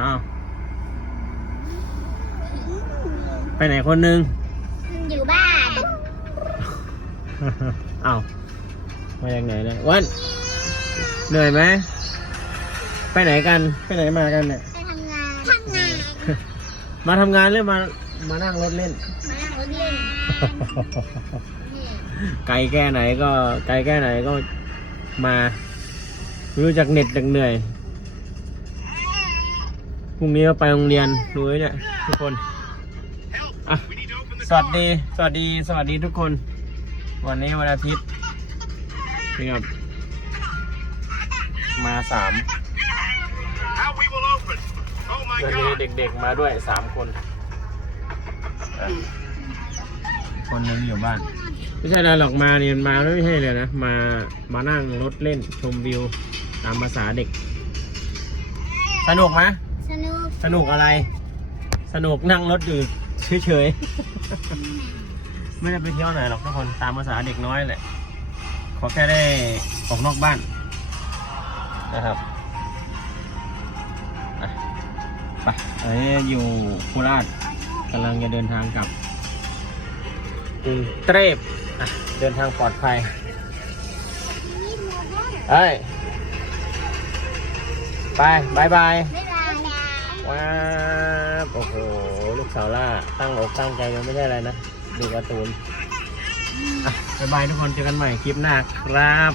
อ้าวไปไหนคนหนึง อยู่บ้านอ้าวมาจากไหนเนี่ยวันเหนื่อยไหมไปไหนกันไปไหนมากันเนี่ย ไปทำงานทำงานมาทำงานหรือมามานั่งรถเล่น มานั่งรถเล่นไกลแค่ไหนก็ไกลแค่ไหนก็มาไม่รู้จักเหน็ดจักเหนื่อยพ รุ่งนี้ก็ไปโรงเรียนดูไว้เนี่ยทุกคนอะสวัสดี สวัสดี สวัสดีทุกคน วันนี้วันอาทิตย์นี่ครับ มาสามวันนี้เด็กๆมาด้วยสามคน คนนึงอยู่บ้าน ไม่ใช่อะไรหรอกมาเนี่ยมาไม่ใช่เลยนะ มามานั่งรถเล่นชมวิว ตามภาษาเด็ก สนุกไหม สนุกสนุกอะไร สนุกนั่งรถอยู่เฉยๆ ไม่ได้ไปเที่ยวไหนหรอกทุกคนตามภาษาเด็กน้อยแหละ ขอแค่ได้ออกนอกบ้านนะครับอะไปอันนี้อยู่โคราชกำลังจะเดินทางกลับกรุงเทพอะเดินทางปลอดภัยเฮ้ย ไปบายบาย ว้าวโอ้โห ลูกสาวล่า ตั้งอกตั้งใจมันไม่ได้อะไรนะ ดูการ์ตูนอะบ๊ายบายทุกคน เจอกันใหม่คลิปหน้าครับ